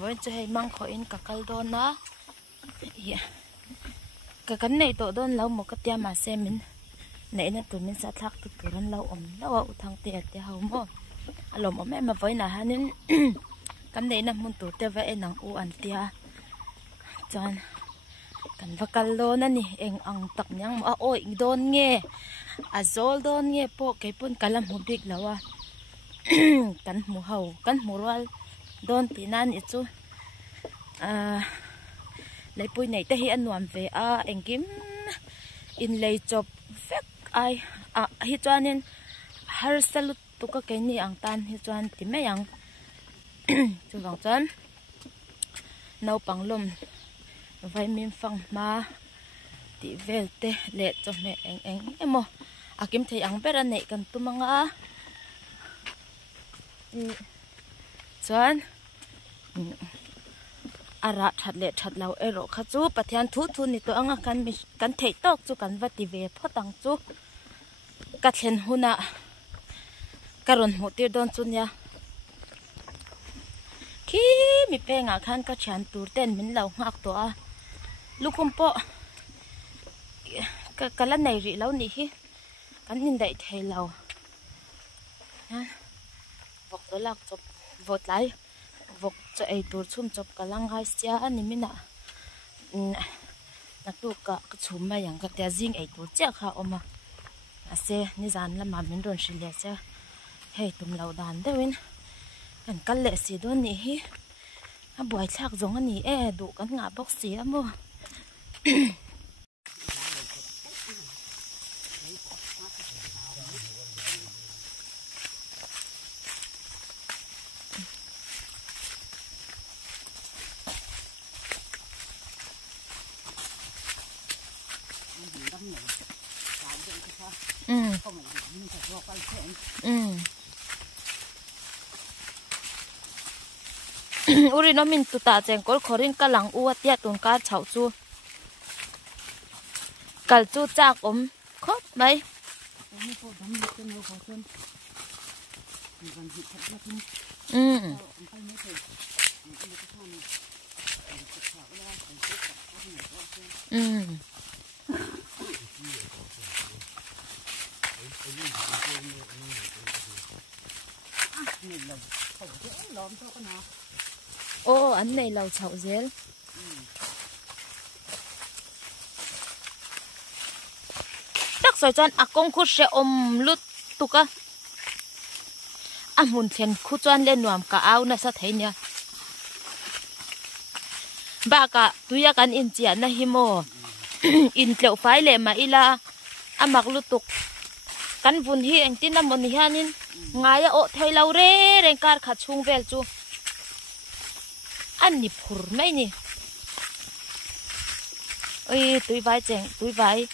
với chơi mang khỏi in cả cal đôn đó cả cắn này tổ đôn lâu một cái tia mà xem mình nãy nên tụi mình sẽ thắc từ từ lần lâu lâu thằng tiệt thì hầu mò lồng ở mẹ mà với là hắn nên cắn đấy là muốn tụt tiêu với nàng u ăn tia chọn cần và cal đôn nè em ăn tập nhang mà ôi đôn nghe azol đôn nghe po cái pun calam một big lâu à cắn mù hầu cắn mù roal đôn tí nan ít chú lấy bụi này tới hiện nuam về anh kiếm in lấy chụp phép ai hi cho nên har salut tu cái này ang tan hi cho thì mấy ang chú vàng chân nấu bằng lùm vài miếng phăng mà tí về tê lệ cho mẹ anh em mò kiếm thấy ang bé này cần tu mang chân ara thật lệ thật lâu ero khát chú bát thiên thu nị tôi ăn can thấy tóc chú can vắt đi về phật tăng chú cắt lên huna caron một tiêu đòn chú nha khi mi pe ngã khăn các chán tour tên mình lâu ngạc toa lúc hôm po cái lần này rỉ lâu nị hi can nhìn đại thấy lâu vọc đó là chụp vọt lại vọc cho ai tour chum chụp cả lăng hai xia anh mình à nãy tôi cả chum mà yang cái tia zing ai tour chắc ha oma xe như dàn là mà mình đồn xí lệ xe hey tụm lâu đàn đấy win cần cắt lệ xí đó nè hi buổi chắc giống anh nè đủ cắn ngã bóc xí mua uri nó mình tụt ta chèn cối khorin cả lăng uất tiệt tuần cá chảo chu cả chu chạc khóc mấy ô anh này lẩu chảo dế chắc rồi chọn công khu sẽ lút tục á muốn tiền khu chọn lên nuam cả áo na sát thấy nha ba cả tôi ya kan in chia na himo in lẩu phái lệ mà ila mặc lút tục kan vun hi anh tin năm hi hanin ngay ô thay lâu re ren car khát chung vel chu anh nhịp phur mấy nè ơi túi vải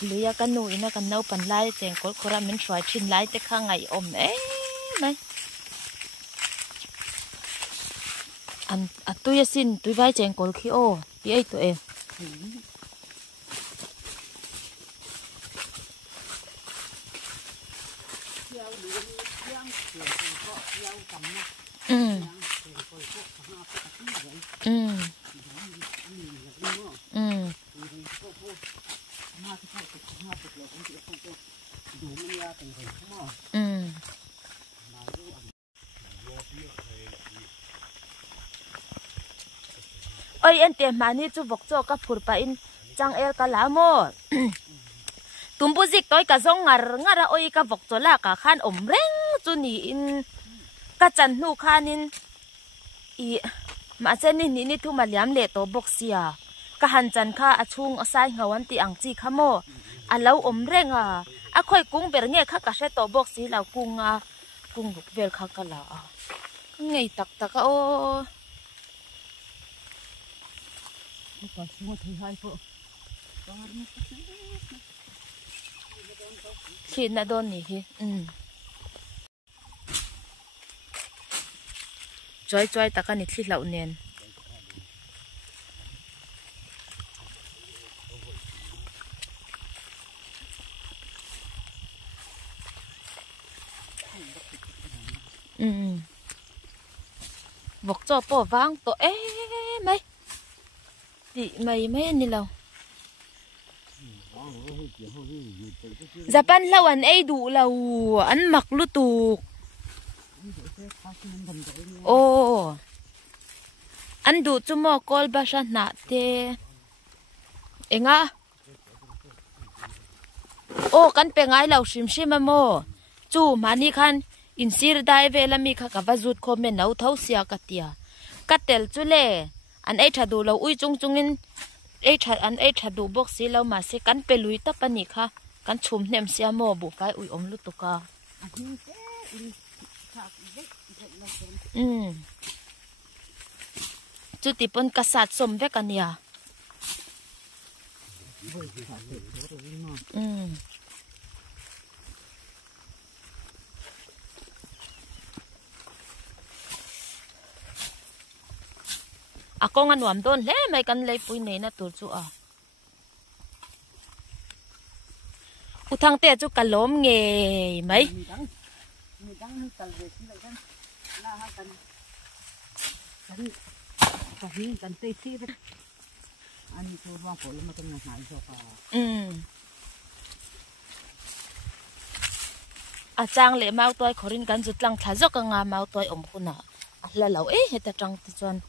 lưỡi cái nồi nó cần nấu pan lai chèn cối khora mình xoay chín lai tới khang ngày ấy này anh tôi xin túi vải chèn cối khi ô tí ấy tụi em ơi anh tiền mà ni chú vọc cho các phur pa in trang el cả lá mò tụm bu zik tối cả zong ngar ơi các vọc cho là cả khan reng chú ni in các chân nu khan in i mà sen ni thu mà liam lệ to boxia các hành chân kha chung asai ngawan ti ang chi khamo alau reng khoi cung ber nghe khắc cả sẽ to boxi lau cung lục vel khắc cả là ngày tắc ô khi na đôn nhỉ choi ta cái này khi lậu nền vọc cho bỏ vang to ê mấy chị mày mấy anh đi lâu Japan lâu anh ấy đủ lâu anh mặc lút tụ ô anh đủ cho mò call ba sa nạ thế ê ngã ô căn pe ngay lâu sim sim mà mò chú mà ni khăn in sir dai về là mi khá cả vazut comment nấu thấu xia cả tia cắt tel chú lệ anh ấy thà đủ lâu ui chung chung in anh ấy thà đủ bốc xí lâu mà sẽ căn pe lui tập anh khá căn chùm nem xia mò bộ phải ui lút tụ cả chú tí pon cắt sát xôm với cả nia ako nga nuam doon le may kanlay puy na tulso utang te chu kalom nge may chang le mau toy khorin kan jut lang tha jok nga mau toy khuna la law heta tang ti chon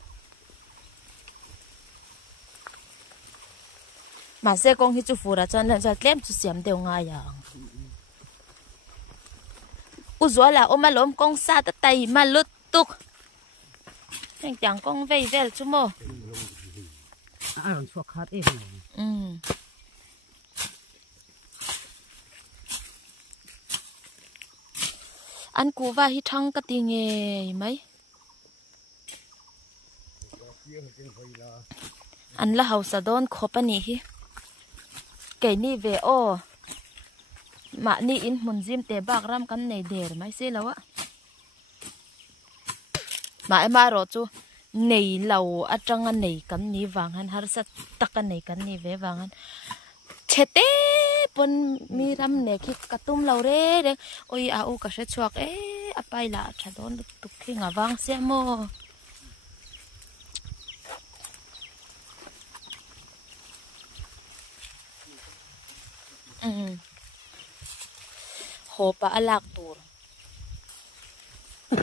mà xe con hi chu phura chon lan cha tlem chu siam deu nga yang u zo la o malom kong sa ta tai ma lut tuk teng chang kong vei vel chu mo ron so khat e anh cụ va hi thăng cái tiếng nghe mấy anh là hậu sa don khó pa ni hi cái ni về ô mà ni in mun zim te bak ram kan nei der mai se lawa mà em mà rồi chu nei lâu atang an nei kan ni wang han har sa tak an nei kan ni ve wang han chete pon mi ram ne khi katum lâu re de oi a u ka se chuak apai la tha don tuk khi nga wang se mo hồ pa alak tur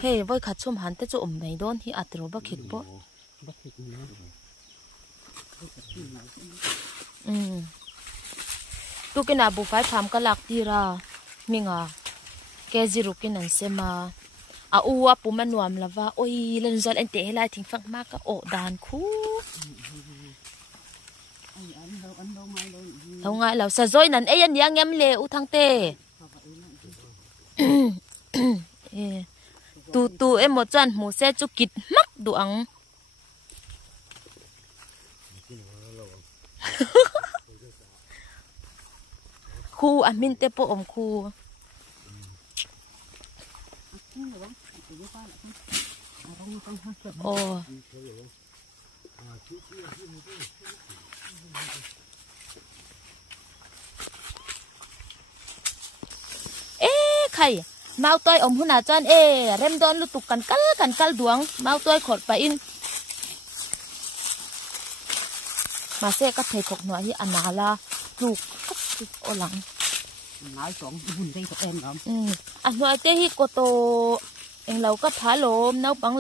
hey voi khat chum han te chu nei don hi atro ba khit po tu ke na bu fai pham ka lak ti ra minga ke ziru kin an sema a uwa pu manuam lava oi len zol en te helai thing phang ma ka o dan khu thau ngai lo sa zoi nan an yang em le u thang te tu em một chân một xe chu kịt mắc đủ ăn khu ăn min te po khu ô khay mau toy huna chan rem don lu tuk kan kal duang mau toy khot pa in mà xe các thầy khóc nói hi anala lục cắt olang nói chọn bùn đây của em không anh nói thế hi cô tô em lâu các thả lốm nấu bằng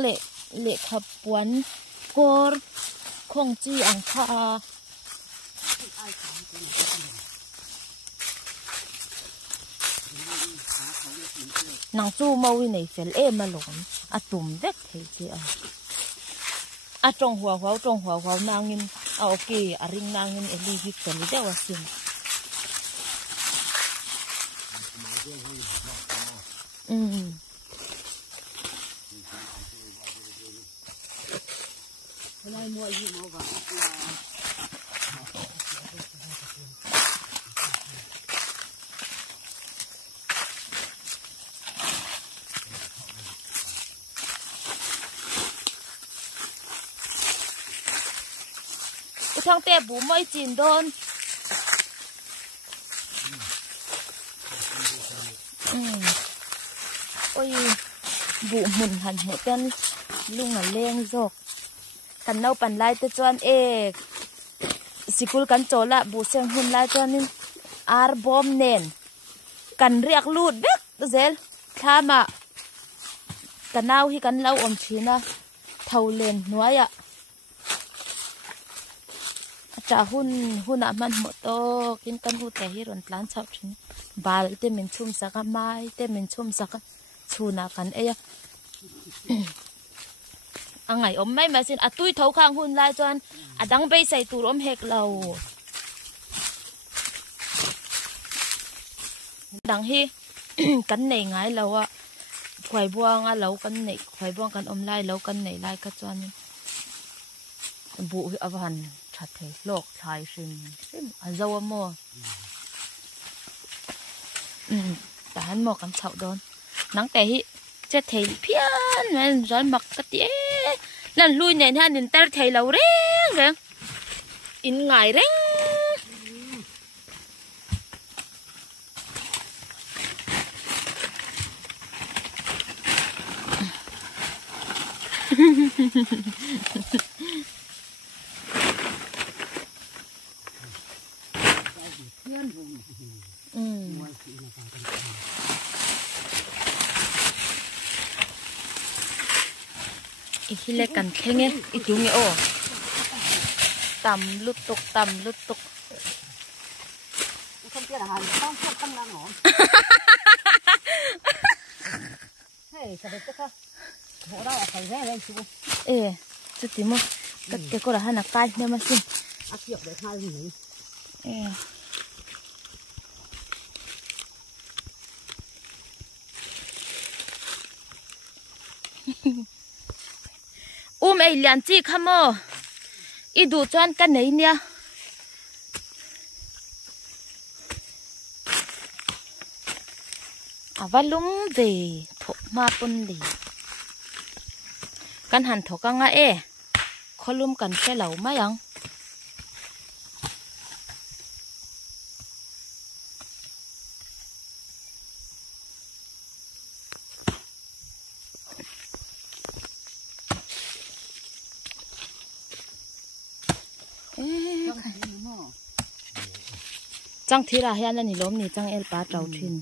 lệ thập quán cor không chi ăn kha nàng chu mau này phải em mà lộn tùm vết thế chứ trong hoa nàng in ok ring nàng in eli hít phải đi đâu xin nay mua gì mua vào thằng tè bù mới chín đôn ôi bù mùn hẳn hệ tên ลุงอ่ะเลี้ยงจกกันเน่าปั่นไล่ตัวจวนเอกสิกุลกันโจละบูเซียงหุ่นไล่จวนนี่อาร์บอมเนนกันเรียกลูดเบ็กเซลข้ามากันเน่าที่กันเล่าอมชีนะเท่าเลนนัวอ่ะจะหุ่นอ่ะมันหมดโตกินกันหูแต่ฮิรอนล้านชาวชินบาลเต็มเป็นชุ่มสักไม้เต็มเป็นชุ่มสักชูนากันเอ้ยอังไงอมไม่มาสินตุ้ยเท้าข้างหุ่นลายจวนดังไปใส่ตูรอมเฮกเราดังฮีกันไหนไงเราอะควายบัวงะเรากันไหนควายบัวกันอมไล่เรากันไหนไล่กระจวนบุอวันชัดเทโลกชายชิมอันเจ้าว่ามัวแต่หันหมอกันเฉาโดนนังแต่ฮีจะเทเพี้ยนมันร้อนมักกะเตี้ยนั่นลุยเนี่ยฮะนินแต่เทเราเร่งเร่งอินไงเร่งอีกที่เล็กกันแค่เงี้ยอีกจุ่มเงี้ยโอ้ต่ำลุดตกต่ำลุดตกคนเตี้ยหันต้องเทียบตั้งนานหรอเฮ้ยสบายจ้ะค่ะหัวเราใส่แร่เลยชูสุดที่มั้งก็เดี๋ยวก็ละหันนักการเนี่ยมาสิอาเทียบเลยท่าอยู่ไหนไอ้เลี้ยนจี้ขโมอีดูจวนกันไหนเนี่ยว่าลุงเดถกมาปุ่นดีกันหันถกกังเขาลุมกันแค่เหล่ามายังจังทีละเฮียนั่นนี่ล้มนี่จังเอลปาเจ้าทิน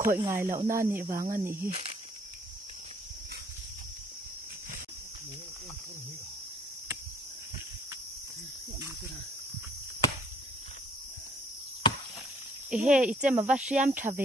ข่อยไงแล้วหน้านี่วางอันนี้เฮ้อีเจมาว่าเชียมชาเว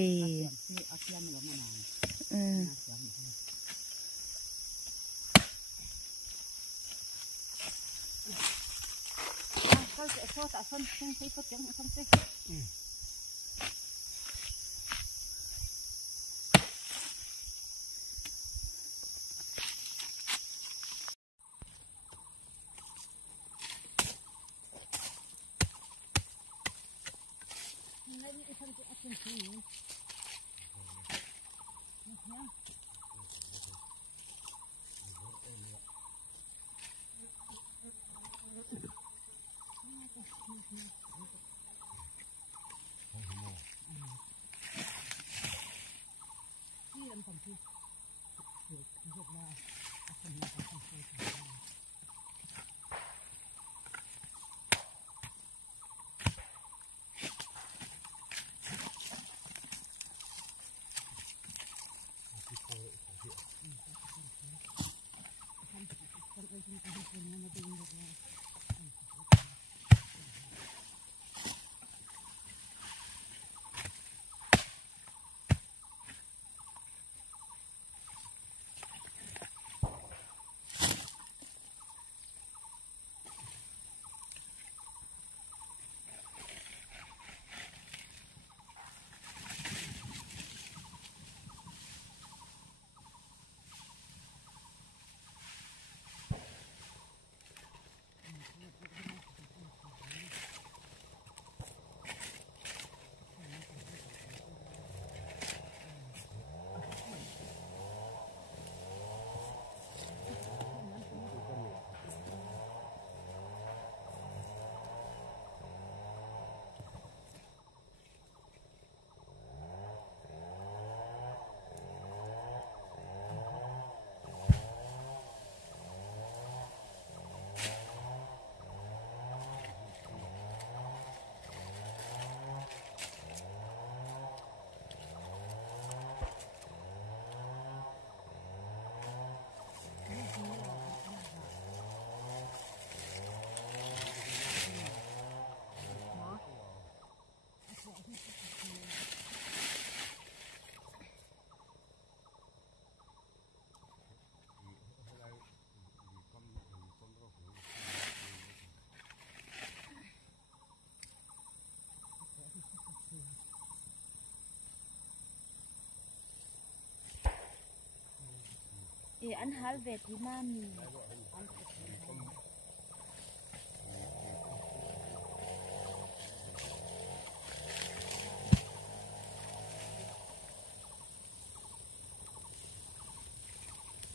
thì ăn hái về thì nam mì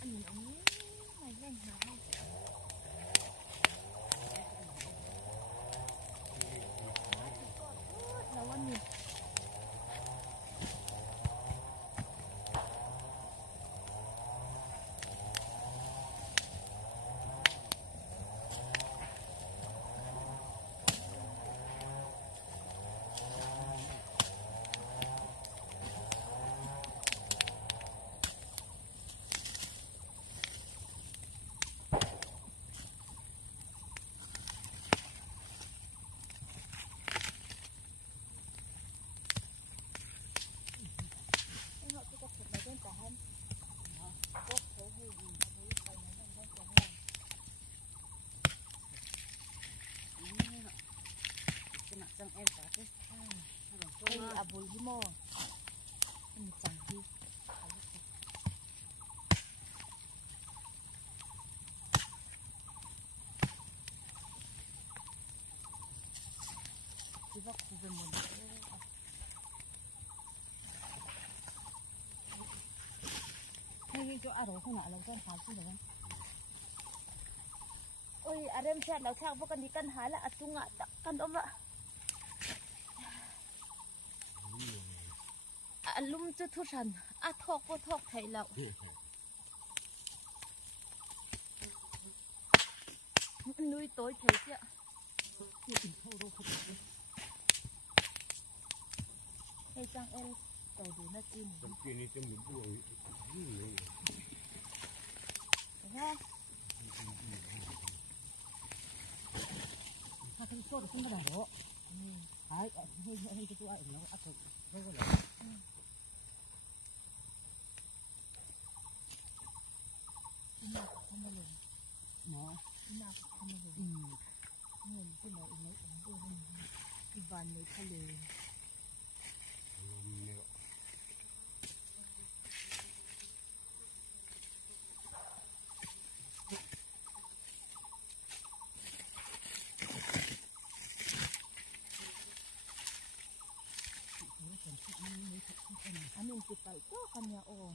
anh nhìn ông này nhanh hả lâu anh nhìn abul mo ini canggih coba kuben mo cái chỗ aro không nọ là con phá chứ được không? ôi arem chat law thak bo kan di kan hala atunga tak kan oma lum chu thu san a thok bo thok thai law nuôi tối thế chứ hay chăng em tàu đủ nó chín trong kia này trong một buổi nha cái chỗ không có đó hay cái chỗ ấy nó ác rồi rồi rồi nó nào không được người cái này nó Ivan mới thay đổi amin kita itu hanya lau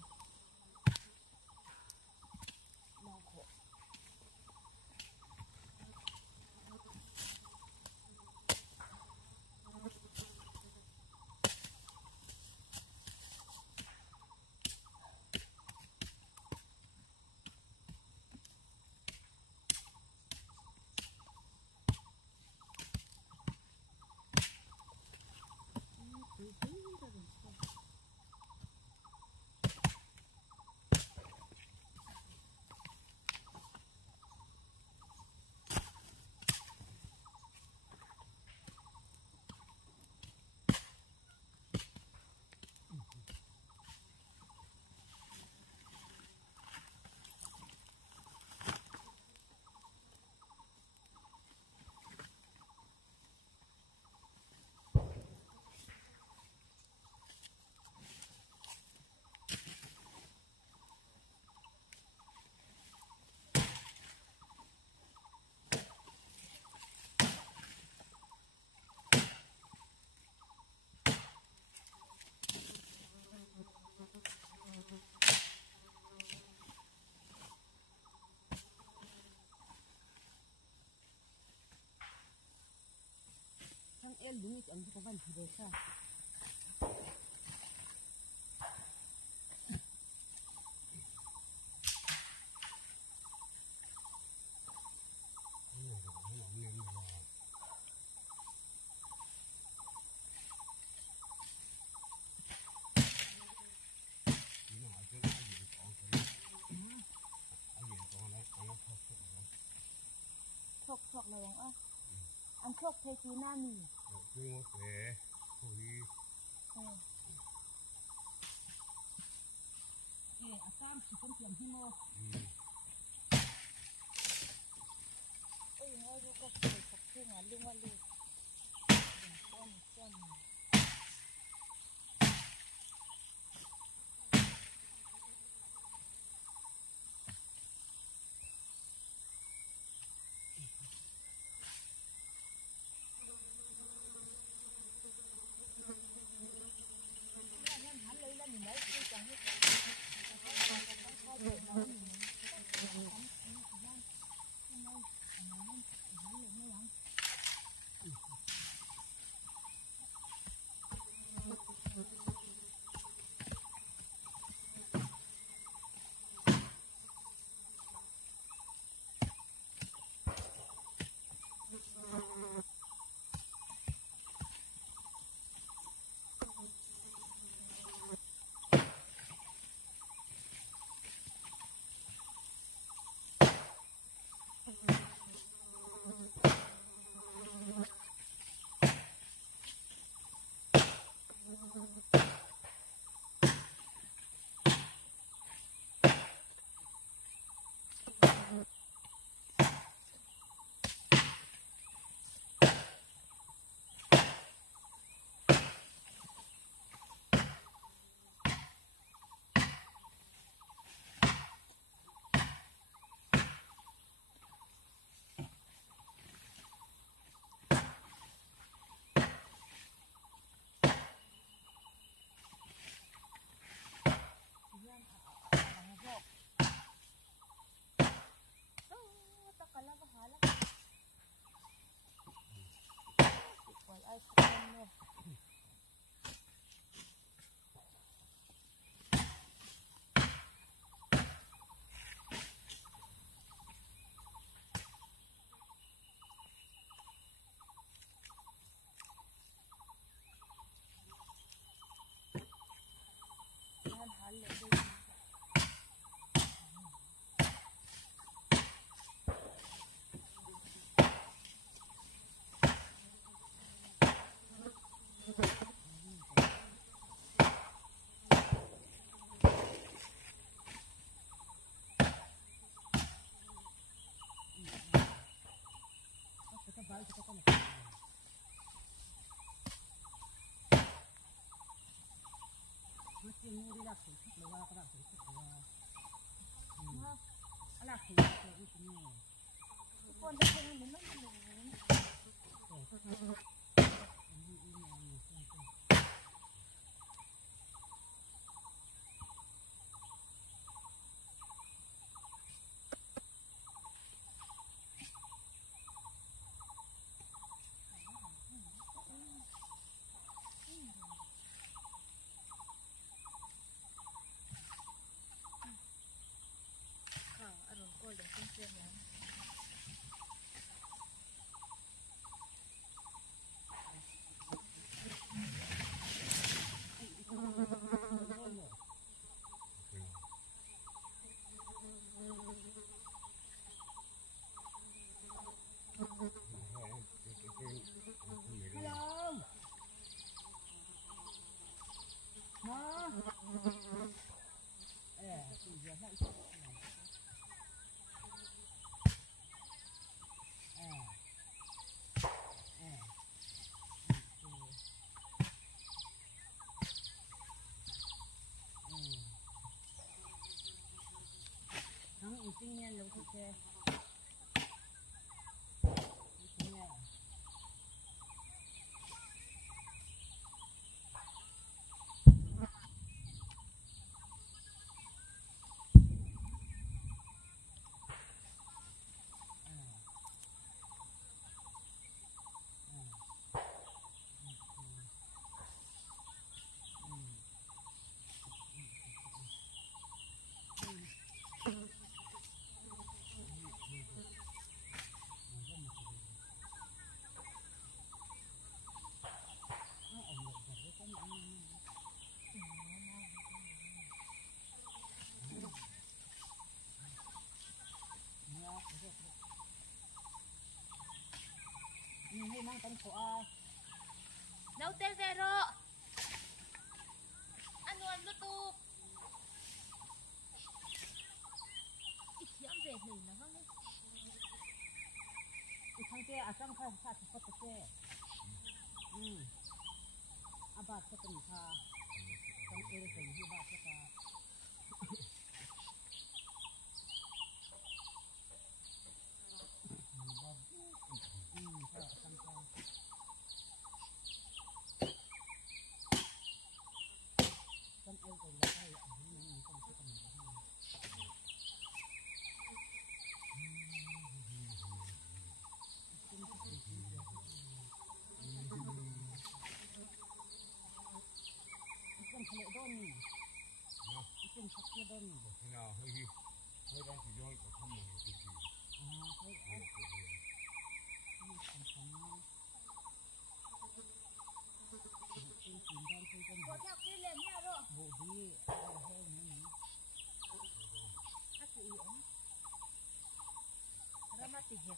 em đúng anh có văn thì được sao thok là bằng ăn thok thôi chứ nam mì cái ngó khỏe thôi cam chỉ không tiền hi mô ôi ngồiดูก็phải tập trung à luôn luôn con Nấu tên về rồi. Ăn nuôi nó tụ. Ít dám về thì nó không. Thằng kia ở trong khai phát thì có cái abat cái gì ha trong cái gì như vậy cái nào hơi đang chỉ do có không một cái gì Có theo cái lem nha rồi. Hãy subscribe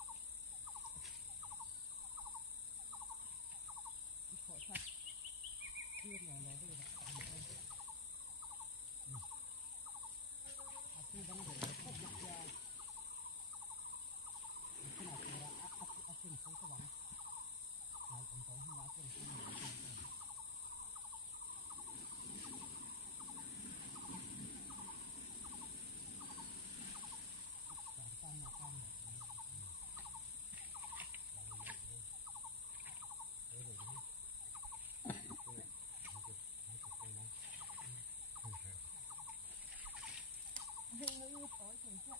cho kênh Ghiền Mì Gõ để không bỏ lỡ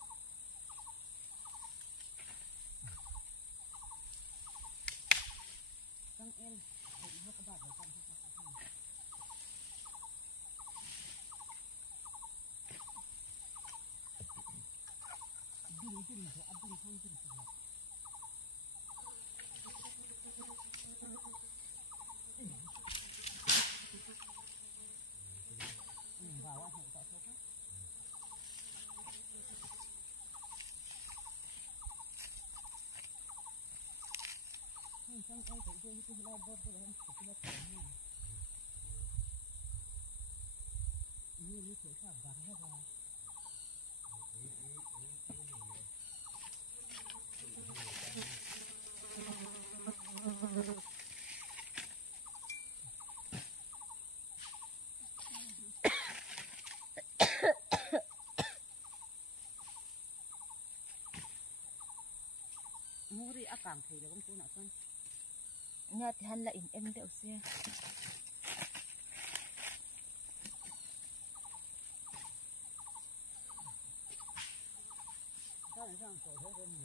những video hấp dẫn. Muri akang thì là con cô nào con nhà thì hắn là in em đeo xe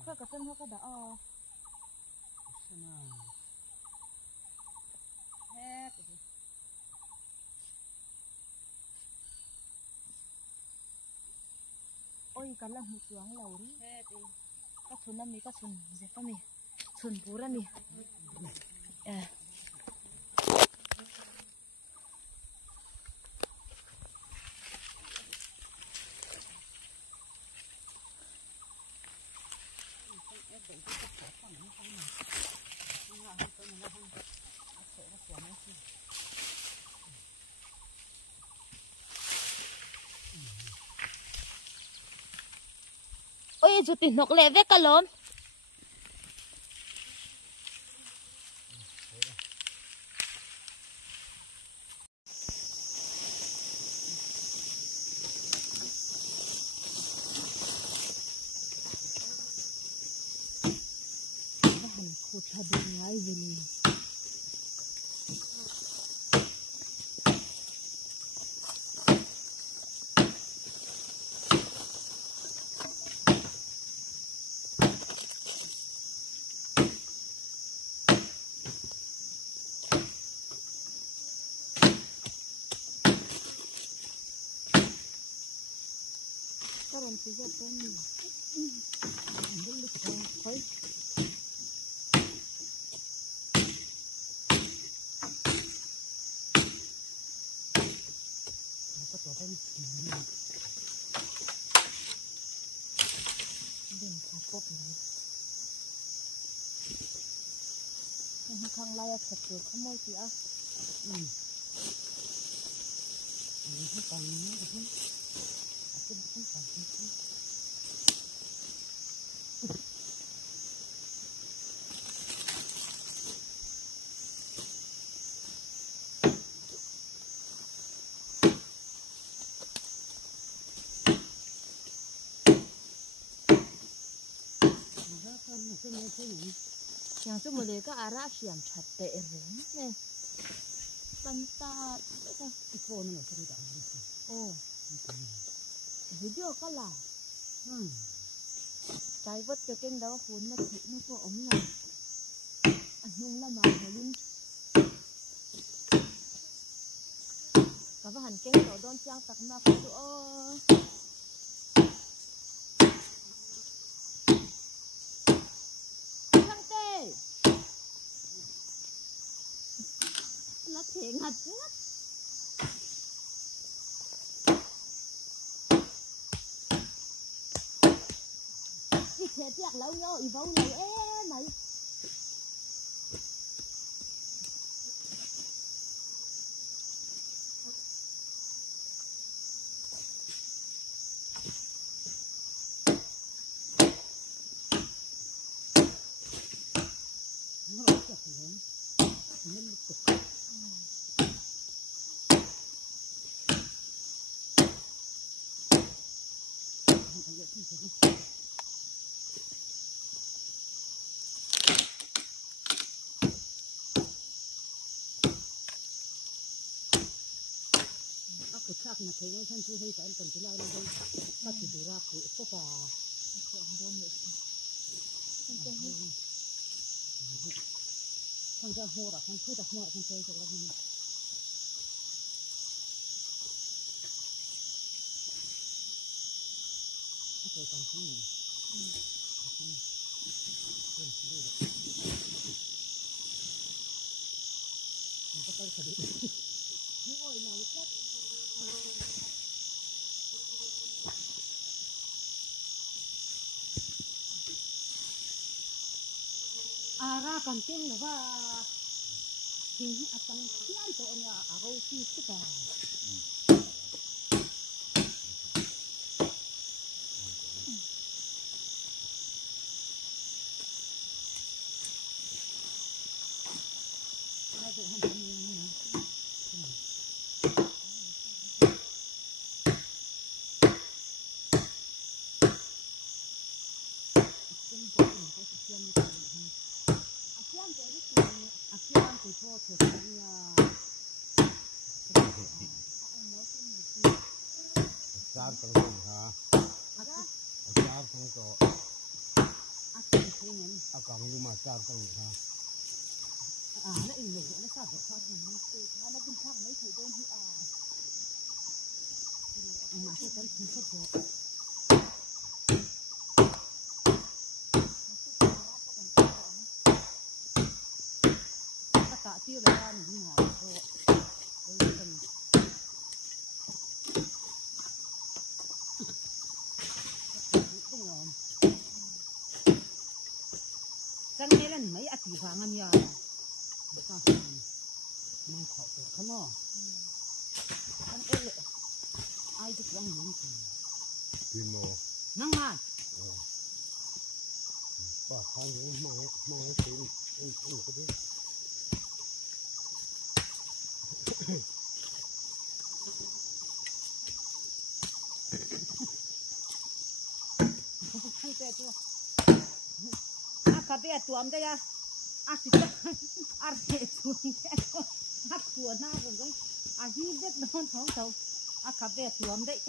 khơi cà phê hoa cái đó ôi cái là một tiếng lầu đi các thôn nam mi các thôn gì các mi thôn bù ra mi ôi chú tìm nọc lẹ vét cả lắm cô cha bên ngay về đi các bạn cứ dập lên đi không được thôi thôi đừng khá cốp này không khăng lai thật được không môi chị á không còn nữa được không không còn không yang tu mulai ke arah siam cat tereng ne panta ta phone nó không được oh video kala trái vật cho kênh đó cuốn nó thịt nó có ống này ăn nung là mà linh các bạn kênh đó đón trang tặng mà có chỗ nó thiệt ngặt ngắt đi thiệt thiệt lâu nhau ý vâu này ê này cái khác là thấy nó thân chú hay cái cần chú lao nó đây bắt từ ra của có bà không thằng ra hồ ra thằng cứ đặt mỏ thằng chơi cho nó đi chơi con chú này có cái gì ngồi nấu chết ra còn tiếng là va thì tăng thiên tổ nhà ở đâu thì tất cả cho thì Char tang tang ha. Char tang to. Akang lu ma char tang ha. Nó in lủng nó sao vậy sao thì nó bên khác mấy thầy đơn thì mà cái tấn không có được tất cả tiêu là ra mình đi hỏi rồi đây cần chẳng mấy lần mấy ati vàng anh ya sao mang khó được không ạ anh ấy ai được vàng những gì Pino. năng mà Bà khang những mang tiền cái gì không biết chưa cà phê tuồng đây à xịt xịt tuồng đấy tuồng na rồi hi biết đón thong thong cà phê tuồng đấy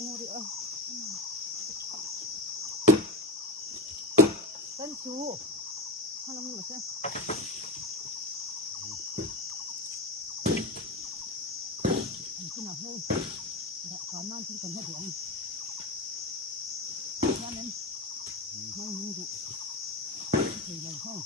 người tân chú hai mươi xem cái nào hơn đã có non không cần hết ruộng ra nên non những đủ thì lần không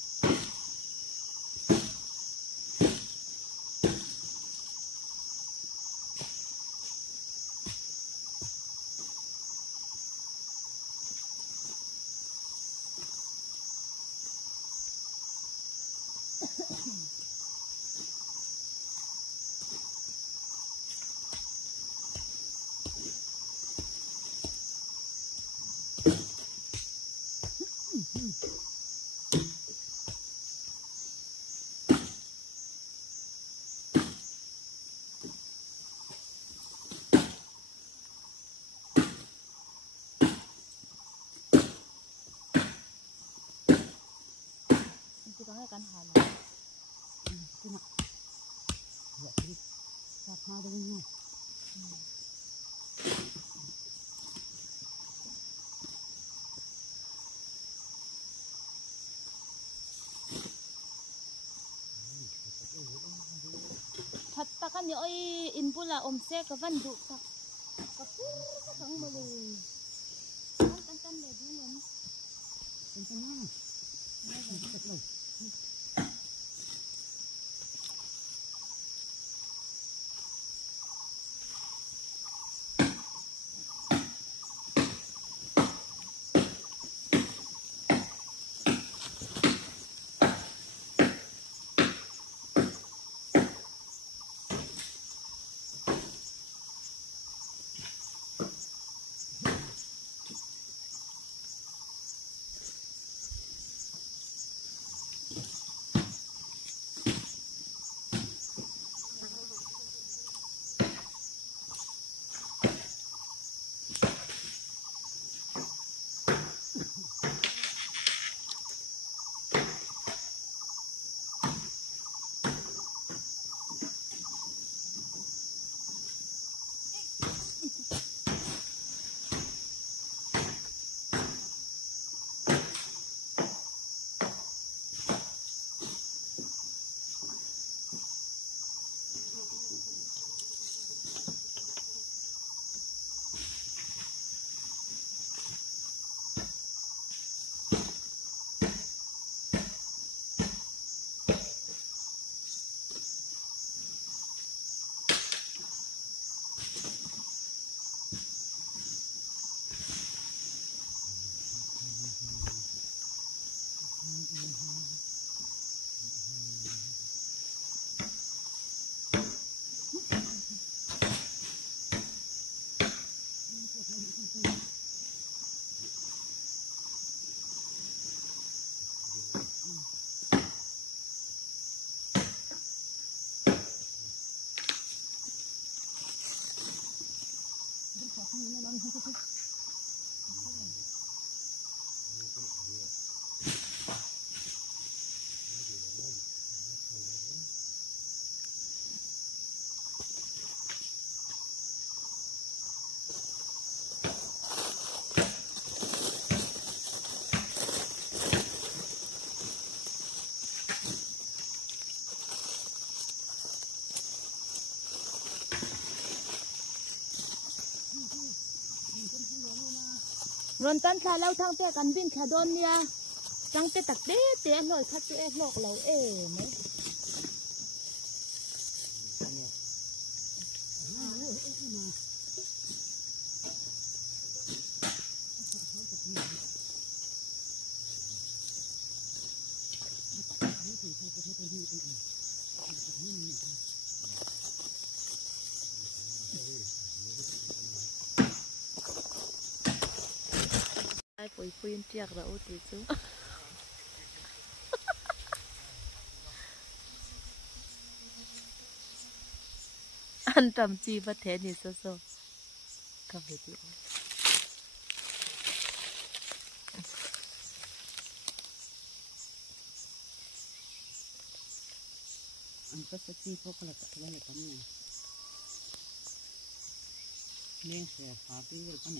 có hai căn hòn này, cái mặt, vậy đi, sạc hai đây nha. Thật ta kan nhớ in bula xe cái văn dụ ta, cái phú thằng màเลยcăn để đúng không? Căn nha, này là thật lâu. รอนตันชาแล้วทั้งเตะกันบินชาดอนเนี่ยจังเตะตักเตะลอยคัดเตะหลอกเราไหมไอ้ปุ๋ยปุยเจียกเราโอ้ติจูอันจำจีประเทศนี่โซกับเด็กอันก็สตีพวกเราจะเล่นกันเนี่ยเลี้ยงเสียฟ้าปีกัน